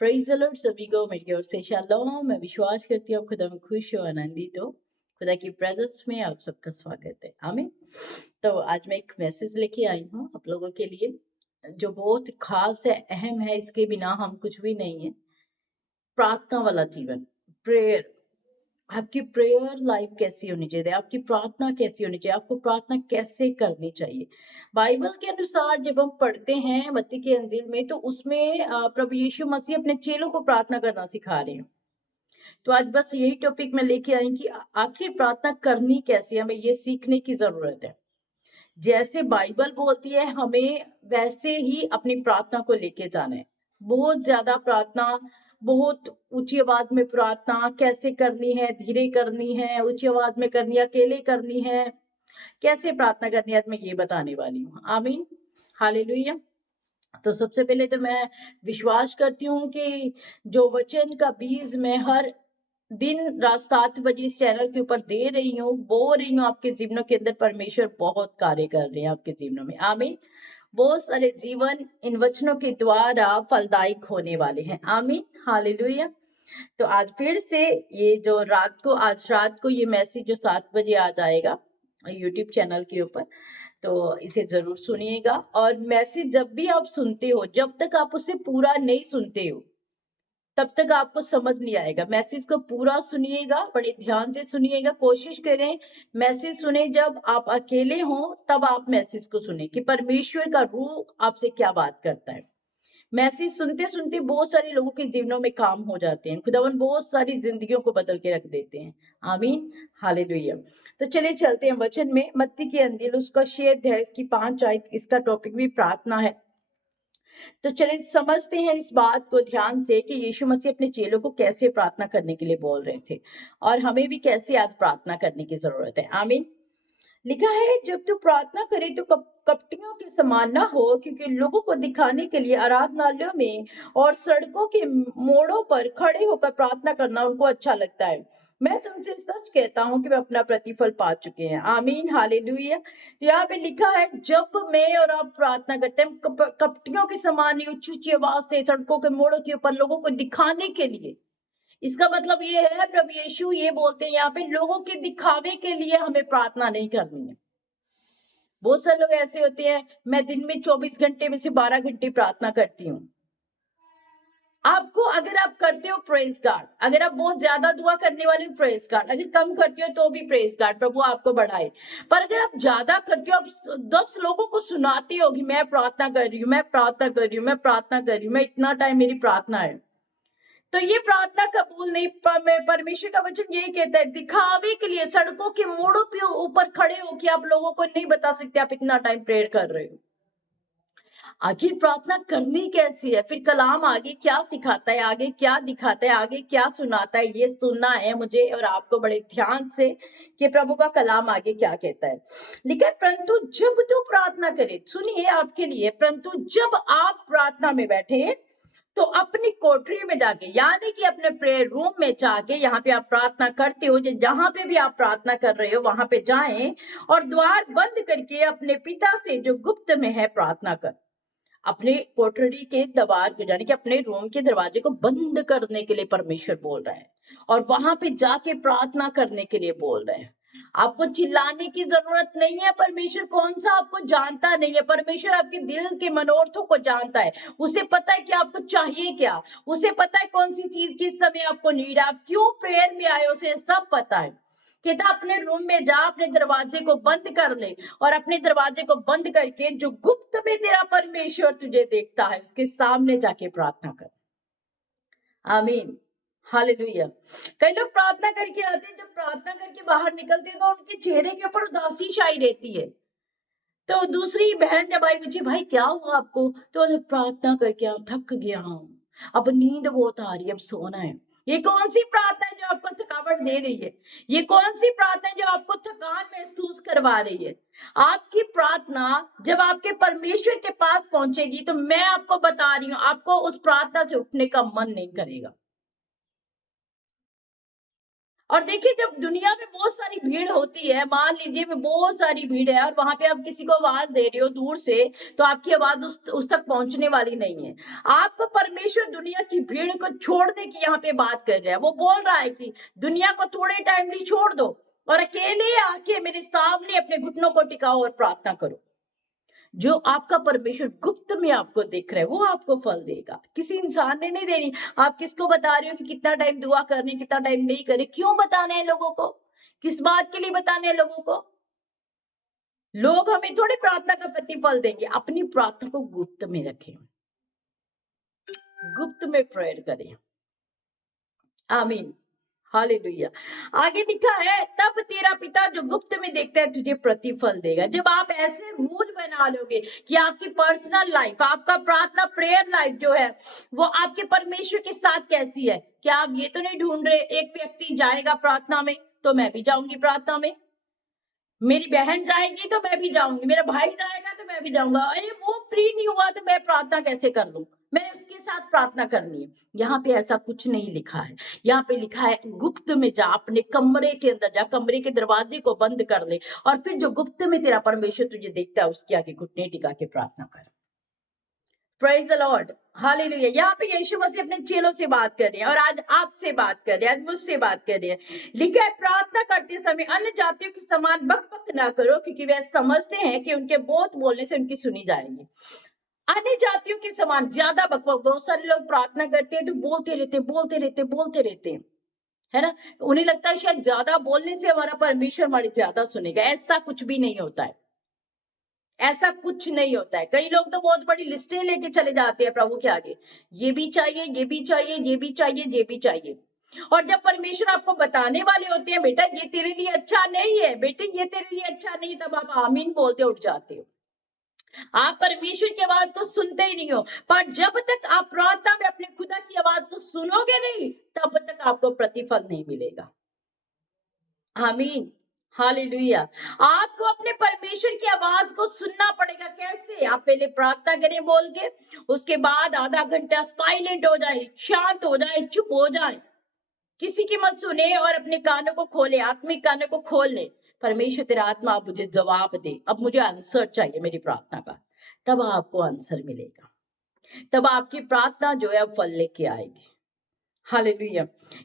Praise the Lord सभी को मेरी ओर से शालोम। मैं विश्वास करती हूँ खुदा में खुश हो, आनंदित हो। खुदा की प्रेजेंस में आप सबका स्वागत है। आमीन। तो आज मैं एक मैसेज लेके आई हूँ आप लोगों के लिए, जो बहुत खास है, अहम है। इसके बिना हम कुछ भी नहीं है। प्रार्थना वाला जीवन, प्रेयर। आपकी प्रेयर लाइफ कैसी होनी चाहिए, आपकी प्रार्थना कैसी होनी चाहिए, आपको प्रार्थना कैसे करनी चाहिए। बाइबल के अनुसार जब हम पढ़ते हैं मत्ती की अंजील में, तो उसमें प्रभु यीशु मसीह अपने चेलों को प्रार्थना करना सिखा रहे हैं। तो आज बस यही टॉपिक मैं लेके आई कि आखिर प्रार्थना करनी कैसी है, हमें ये सीखने की जरूरत है। जैसे बाइबल बोलती है हमें, वैसे ही अपनी प्रार्थना को लेके जाना है। बहुत ज्यादा प्रार्थना, बहुत ऊंची आवाज में प्रार्थना कैसे करनी है, धीरे करनी है, ऊंची आवाज में करनी है, अकेले करनी है, कैसे प्रार्थना करनी है, आज मैं ये बताने वाली हूँ। आमीन, हालेलुया। तो सबसे पहले तो मैं विश्वास करती हूँ कि जो वचन का बीज मैं हर दिन रात 7 बजे इस चैनल के ऊपर दे रही हूँ, बो रही हूँ, आपके जीवनों के अंदर परमेश्वर बहुत कार्य कर रहे हैं आपके जीवनों में। आमीन। बहुत सारे जीवन इन वचनों के द्वारा फलदायक होने वाले हैं। आमीन, हालेलुया। तो आज फिर से ये जो आज रात को ये मैसेज जो 7 बजे आ जाएगा यूट्यूब चैनल के ऊपर, तो इसे जरूर सुनिएगा। और मैसेज जब भी आप सुनते हो, जब तक आप उसे पूरा नहीं सुनते हो तब तक आपको समझ नहीं आएगा। मैसेज को पूरा सुनिएगा, बड़े ध्यान से सुनिएगा। कोशिश करें मैसेज सुने जब आप अकेले हो, तब आप मैसेज को सुने कि परमेश्वर का रूह आपसे क्या बात करता है। मैसेज सुनते सुनते बहुत सारे लोगों के जीवनों में काम हो जाते हैं। खुदावन बहुत सारी जिंदगियों को बदल के रख देते हैं। आमीन, हालेलुया। तो चलिए चलते हैं वचन में। मत्ती की अंजील उसका 6 अध्याय इसकी 5 आयत, इसका टॉपिक भी प्रार्थना है। तो चलिए समझते हैं इस बात को ध्यान से कि यीशु मसीह अपने चेलों को कैसे प्रार्थना करने के लिए बोल रहे थे, और हमें भी कैसे आज प्रार्थना करने की जरूरत है। आमीन। लिखा है, जब तू प्रार्थना करे तो कपटियों के समान ना हो, क्योंकि लोगों को दिखाने के लिए आराधनालयों में और सड़कों के मोड़ों पर खड़े होकर प्रार्थना करना उनको अच्छा लगता है। मैं तुमसे सच कहता हूँ कि वे अपना प्रतिफल पा चुके हैं। आमीन, हालेलुया। तो यहाँ पे लिखा है, जब मैं और आप प्रार्थना करते हैं कपटियों के समान ही ऊंची ऊंची आवाज से सड़कों के मोड़ों के ऊपर लोगों को दिखाने के लिए। इसका मतलब ये है, प्रभु यीशु ये बोलते हैं यहाँ पे, लोगों के दिखावे के लिए हमें प्रार्थना नहीं करनी है। बहुत सारे लोग ऐसे होते हैं, मैं दिन में 24 घंटे में से 12 घंटे प्रार्थना करती हूँ। आपको, अगर आप करते हो प्रेज गार्ड, अगर आप बहुत ज्यादा दुआ करने वाले हो प्रेज गार्ड, अगर कम करते हो तो भी प्रेज गार्ड, प्रभु आपको बढ़ाए। पर अगर आप ज्यादा करते हो, आप 10 लोगों को सुनाते हो कि मैं प्रार्थना कर रही हूँ, मैं प्रार्थना कर रही हूँ, मैं प्रार्थना कर रही हूँ, मैं इतना टाइम मेरी प्रार्थना है, तो ये प्रार्थना कबूल नहीं। परमेश्वर का वचन यही कहता है, दिखावे के लिए सड़कों के मोड़ों पे ऊपर खड़े हो कि आप लोगों को नहीं बता सकते आप इतना टाइम प्रेयर कर रहे हो। आखिर प्रार्थना करनी कैसी है, फिर कलाम आगे क्या सिखाता है, आगे क्या दिखाता है, आगे क्या सुनाता है, ये सुनना है मुझे और आपको बड़े ध्यान से कि प्रभु का कलाम आगे क्या कहता है। लिखा है, परंतु जब तू प्रार्थना करे, सुनिए आपके लिए, परंतु जब आप प्रार्थना में बैठे तो अपनी कोठरी में जाके, यानी कि अपने प्रेयर रूम में जाके, यहाँ पे आप प्रार्थना करते हो, जहां पे भी आप प्रार्थना कर रहे हो वहां पे जाएं और द्वार बंद करके अपने पिता से जो गुप्त में है प्रार्थना कर। अपने कोठरी के दरवार को, यानी कि अपने रूम के दरवाजे को बंद करने के लिए परमेश्वर बोल रहा है, और वहां पे जाके प्रार्थना करने के लिए बोल रहे हैं। आपको चिल्लाने की जरूरत नहीं है। परमेश्वर कौन सा आपको जानता नहीं है। परमेश्वर आपके दिल के मनोरथों को जानता है। उसे पता है कि आपको चाहिए क्या, उसे पता है कौन सी चीज किस समय आपको नीड है, आप क्यों प्रेयर में आए, उसे सब पता है। कहता अपने रूम में जा, अपने दरवाजे को बंद कर ले, और अपने दरवाजे को बंद करके जो गुप्त में तेरा परमेश्वर तुझे देखता है उसके सामने जाके प्रार्थना कर। आमीन, हालेलुया। कई लोग प्रार्थना करके आते हैं, जब प्रार्थना करके बाहर निकलते हैं तो उनके चेहरे के ऊपर उदासी छाई रहती है। तो दूसरी बहन जब आई, पूछी भाई क्या हुआ आपको, तो प्रार्थना करके थक गया हूँ, अब नींद बहुत आ रही है, अब सोना है। ये कौन सी प्रार्थना है जो आपको थकावट दे रही है? ये कौन सी प्रार्थना है जो आपको थकान महसूस करवा रही है? आपकी प्रार्थना जब आपके परमेश्वर के पास पहुंचेगी, तो मैं आपको बता रही हूँ, आपको उस प्रार्थना से उठने का मन नहीं करेगा। और देखिए जब दुनिया में बहुत सारी भीड़ होती है, मान लीजिए में बहुत सारी भीड़ है और वहां पे आप किसी को आवाज दे रहे हो दूर से, तो आपकी आवाज उस तक पहुंचने वाली नहीं है। आपको परमेश्वर दुनिया की भीड़ को छोड़ने की यहाँ पे बात कर रहा है। वो बोल रहा है कि दुनिया को थोड़े टाइम लिए छोड़ दो और अकेले आके मेरे सामने अपने घुटनों को टिकाओ और प्रार्थना करो। जो आपका परमेश्वर गुप्त में आपको देख रहा है वो आपको फल देगा, किसी इंसान ने नहीं देनी। आप किसको बता रहे हो कि कितना टाइम दुआ करने, कितना टाइम नहीं करे? क्यों बताना है लोगों को? किस बात के लिए बताने हैं लोगों को? लोग हमें थोड़ी प्रार्थना का प्रतिफल देंगे। अपनी प्रार्थना को गुप्त में रखें, गुप्त में प्रेयर करें। आमीन, हालेलुया। आगे लिखा है तब तेरा पिता जो गुप्त में देखता है तुझे प्रतिफल देगा। जब आप ऐसे रूल बना लोगे कि आपकी पर्सनल लाइफ, आपका प्रार्थना प्रेयर लाइफ जो है वो आपके परमेश्वर के साथ कैसी है, क्या आप ये तो नहीं ढूंढ रहे एक व्यक्ति जाएगा प्रार्थना में तो मैं भी जाऊंगी प्रार्थना में, मेरी बहन जाएगी तो मैं भी जाऊंगी, मेरा भाई जाएगा तो मैं भी जाऊंगा, अरे वो फ्री नहीं हुआ तो मैं प्रार्थना कैसे कर लूं, मैंने उसके साथ प्रार्थना करनी है। यहाँ पे ऐसा कुछ नहीं लिखा है। यहाँ पे लिखा है गुप्त में जा, अपने कमरे के अंदर जा, कमरे के दरवाजे को बंद कर ले और फिर जो गुप्त में तेरा परमेश्वर तुझे देखता है उसके आगे घुटने टिका के प्रार्थना कर। Praise the Lord, hallelujah. यहाँ पे यीशु मसीह अपने चेलों से बात कर रहे हैं और आज आपसे बात कर रहे हैं, आज मुझसे बात कर रहे हैं। लिखा है प्रार्थना करते समय अन्य जातियों के समान बकबक ना करो क्योंकि वे समझते हैं कि उनके बहुत बोलने से उनकी सुनी जाएगी। अन्य जातियों के समान ज्यादा बकबक, बहुत सारे लोग प्रार्थना करते हैं तो बोलते रहते बोलते रहते हैं, है ना। उन्हें लगता है शायद ज्यादा बोलने से हमारा परमेश्वर हमारी ज्यादा सुनेगा। ऐसा कुछ भी नहीं होता है, ऐसा कुछ नहीं होता है। कई लोग तो बहुत बड़ी लिस्टें लेके चले जाते हैं प्रभु के आगे, ये भी चाहिए, ये भी चाहिए, ये भी चाहिए, ये भी चाहिए। और जब परमेश्वर आपको बताने वाले होते हैं बेटा ये तेरे लिए अच्छा नहीं है, बेटे ये तेरे लिए अच्छा नहीं, तब आप आमीन बोलते उठ जाते हो। आप परमेश्वर की आवाज को सुनते ही नहीं हो। पर जब तक आप प्रार्थना में अपने खुदा की आवाज को सुनोगे नहीं तब तक आपको प्रतिफल नहीं मिलेगा। आमीन, हालेलुया। आपको अपने परमेश्वर की आवाज को सुनना पड़ेगा। कैसे? आप पहले प्रार्थना करें बोल के, उसके बाद आधा घंटा साइलेंट हो जाए, शांत हो जाए, चुप हो जाए, किसी की मत सुने और अपने कानों को खोले, आत्मिक कानों को खोल ले। परमेश्वर तेरा आत्मा अब मुझे जवाब दे, अब मुझे आंसर चाहिए मेरी प्रार्थना का, तब आपको आंसर मिलेगा, तब आपकी प्रार्थना जो है फल लेके आएगी। हालेलुया।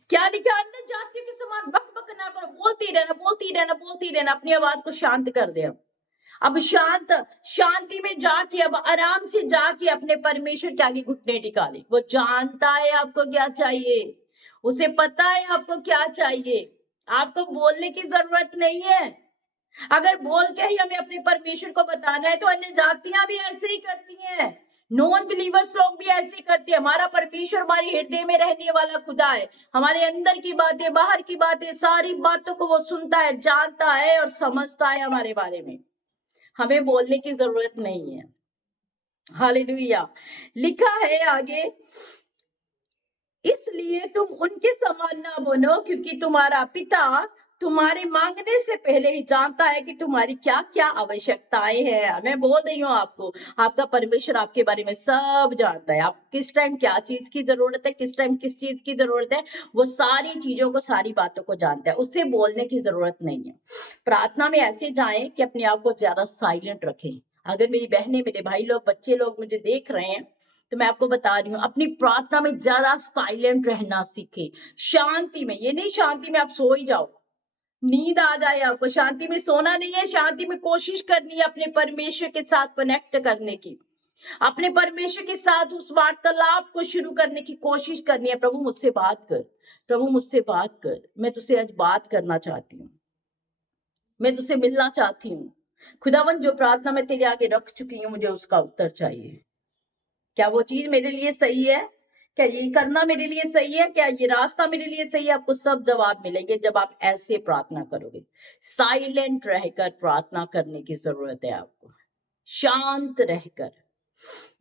क्या लिखा? अन्य जातियों के समान बक बक ना करो, बोलती रहना, बोलती रहना, बोलती रहना, अपनी आवाज को शांत कर दे। अब शांति में जाके, अब आराम से जाके अपने परमेश्वर के आगे घुटने टिका ले। वो जानता है आपको क्या चाहिए, उसे पता है आपको क्या चाहिए। आपको बोलने की जरूरत नहीं है। अगर बोल के ही हमें अपने परमेश्वर को बताना है तो अन्य जातियां भी ऐसे ही करती हैं, नॉन बिलीवर्स लोग भी ऐसे करते हैं। हमारा परमेश्वर हमारे हृदय में रहने वाला खुदा है, हमारे अंदर की बातें, बाहर की बातें, सारी बातों को वो सुनता है, जानता है और समझता है हमारे बारे में। हमें बोलने की जरूरत नहीं है। हालेलुया। लिखा है आगे, इसलिए तुम उनके समान ना बनो क्योंकि तुम्हारा पिता तुम्हारे मांगने से पहले ही जानता है कि तुम्हारी क्या क्या आवश्यकताएं हैं। मैं बोल रही हूँ आपको, आपका परमेश्वर आपके बारे में सब जानता है। आप किस टाइम क्या चीज की जरूरत है, किस टाइम किस चीज की जरूरत है, वो सारी चीजों को, सारी बातों को जानता है। उससे बोलने की जरूरत नहीं है। प्रार्थना में ऐसे जाएं कि अपने आप को ज्यादा साइलेंट रखें। अगर मेरी बहनें, मेरे भाई लोग, बच्चे लोग मुझे देख रहे हैं तो मैं आपको बता रही हूँ अपनी प्रार्थना में ज्यादा साइलेंट रहना सीखे, शांति में। ये नहीं शांति में आप सो ही जाओ, नींद आ जाए आपको, शांति में सोना नहीं है। शांति में कोशिश करनी है अपने परमेश्वर के साथ कनेक्ट करने की, अपने परमेश्वर के साथ उस वार्तालाप को शुरू करने की कोशिश करनी है। प्रभु मुझसे बात कर, प्रभु मुझसे बात कर, मैं तुझसे आज बात करना चाहती हूँ, मैं तुझसे मिलना चाहती हूँ। खुदावन जो प्रार्थना मैं तेरे आगे रख चुकी हूँ मुझे उसका उत्तर चाहिए। क्या वो चीज मेरे लिए सही है? क्या ये करना मेरे लिए सही है? क्या ये रास्ता मेरे लिए सही है? आपको सब जवाब मिलेंगे जब आप ऐसे प्रार्थना करोगे। साइलेंट रहकर प्रार्थना करने की जरूरत है आपको, शांत रहकर।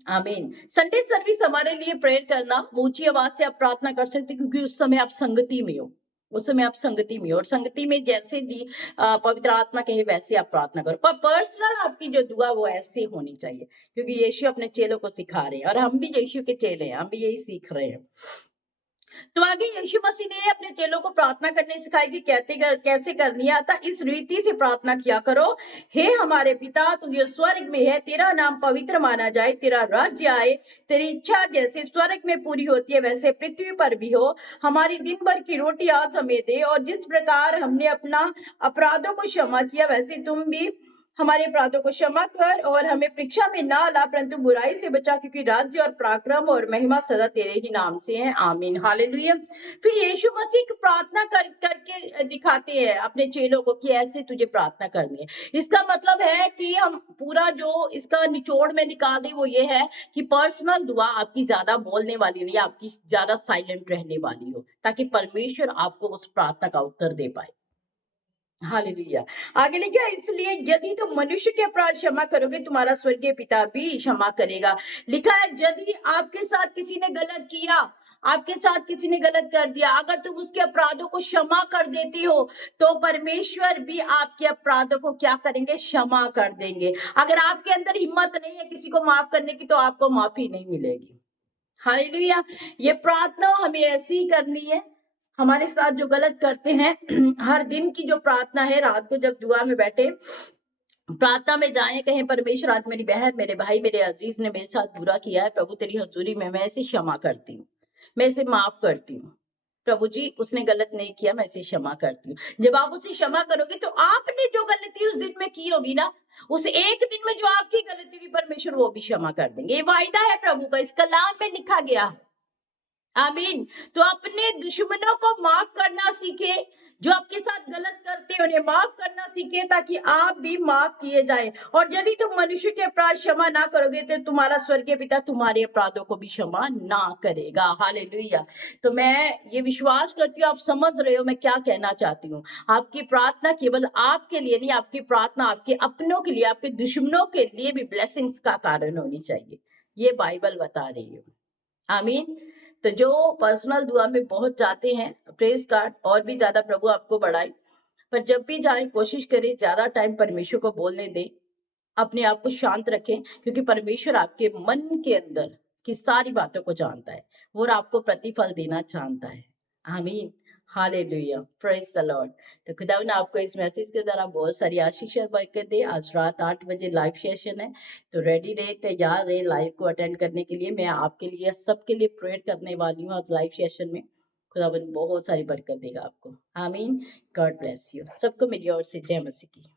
आमीन। संडे सर्विस हमारे लिए प्रेयर करना, ऊंची आवाज से आप प्रार्थना कर सकते क्योंकि उस समय आप संगति में हो, उस समय आप संगति में हो। और संगति में जैसे जी पवित्र आत्मा कहे वैसे आप प्रार्थना करो। पर पर्सनल आपकी जो दुआ वो ऐसे होनी चाहिए क्योंकि यीशु अपने चेलों को सिखा रहे हैं और हम भी यीशु के चेले हैं, हम भी यही सीख रहे हैं। तो आगे यीशु मसीह ने अपने चेलों को प्रार्थना करने सिखाई कि कैसे करनी है। अतः इस रीति से प्रार्थना किया करो, हे हमारे पिता तू जो स्वर्ग में है, तेरा नाम पवित्र माना जाए, तेरा राज्य आए, तेरी इच्छा जैसे स्वर्ग में पूरी होती है वैसे पृथ्वी पर भी हो। हमारी दिन भर की रोटी आज हमें दे, और जिस प्रकार हमने अपना अपराधों को क्षमा किया वैसे तुम भी हमारे अपराधों को क्षमा कर, और हमें परीक्षा में ना ला परंतु बुराई से बचा, क्योंकि राज्य और पराक्रम और महिमा सदा तेरे ही नाम से है, आमीन, हालेलुया। फिर यीशु मसीह की प्रार्थना करके दिखाते हैं अपने चेलों को कि ऐसे तुझे प्रार्थना करनी है। इसका मतलब है कि हम पूरा जो इसका निचोड़ में निकाल रहे वो ये है कि पर्सनल दुआ आपकी ज्यादा बोलने वाली नहीं, आपकी ज्यादा साइलेंट रहने वाली हो, ताकि परमेश्वर आपको उस प्रार्थना का उत्तर दे पाए। हालेलुया। आगे लिखा है, इसलिए यदि तुम मनुष्य के अपराध क्षमा करोगे तुम्हारा स्वर्गीय पिता भी क्षमा करेगा। लिखा है यदि आपके साथ किसी ने गलत किया, आपके साथ किसी ने गलत कर दिया, अगर तुम उसके अपराधों को क्षमा कर देती हो तो परमेश्वर भी आपके अपराधों को क्या करेंगे, क्षमा कर देंगे। अगर आपके अंदर हिम्मत नहीं है किसी को माफ करने की तो आपको माफी नहीं मिलेगी। हालेलुया। ये प्रार्थना हमें ऐसी ही करनी है। हमारे साथ जो गलत करते हैं हर दिन की जो प्रार्थना है, रात को जब दुआ में बैठे प्रार्थना में जाएं, कहें परमेश्वर आज मेरी बहन, मेरे भाई, मेरे अजीज ने मेरे साथ बुरा किया है, प्रभु तेरी हजूरी में मैं इसे क्षमा करती हूँ, मैं इसे माफ करती हूँ। प्रभु जी उसने गलत नहीं किया, मैं इसे क्षमा करती हूँ। जब आप उसे क्षमा करोगे तो आपने जो गलती उस दिन में की होगी ना, उस एक दिन में जो आपकी गलती हुई परमेश्वर वो भी क्षमा कर देंगे। ये वायदा है प्रभु का, इस कलाम में लिखा गया है, आमीन। तो अपने दुश्मनों को माफ करना सीखे, जो आपके साथ गलत करते हैं उन्हें माफ करना सीखे, ताकि आप भी माफ किए जाएं। और यदि तुम मनुष्य के अपराध क्षमा ना करोगे तो तुम्हारा स्वर्गीय पिता तुम्हारे अपराधों को भी क्षमा ना करेगा। हालेलुया। तो मैं ये विश्वास करती हूँ आप समझ रहे हो मैं क्या कहना चाहती हूँ। आपकी प्रार्थना केवल आपके लिए नहीं, आपकी प्रार्थना आपके अपनों के लिए, आपके दुश्मनों के लिए भी ब्लेसिंग्स का कारण होनी चाहिए। ये बाइबल बता रही है, आमीन। तो जो पर्सनल दुआ में बहुत जाते हैं, प्रेज कार्ड, और भी ज्यादा प्रभु आपको बढ़ाए। पर जब भी जाए कोशिश करें ज्यादा टाइम परमेश्वर को बोलने दें, अपने आप को शांत रखें, क्योंकि परमेश्वर आपके मन के अंदर की सारी बातों को जानता है और आपको प्रतिफल देना चाहता है, आमीन, हालेलुया, प्रेज द लॉर्ड। तो खुदा ने आपको इस मैसेज के द्वारा बहुत सारी आशीष और बरकत दे। आज रात 8 बजे लाइव सेशन है, तो रेडी रहे, तैयार रहे लाइव को अटेंड करने के लिए। मैं आपके लिए सबके लिए प्रेयर करने वाली हूँ आज लाइव सेशन में। खुदावन बहुत सारी बरकत देगा आपको, आमीन। God bless you. सबको मेरी ओर से जय मसीह की।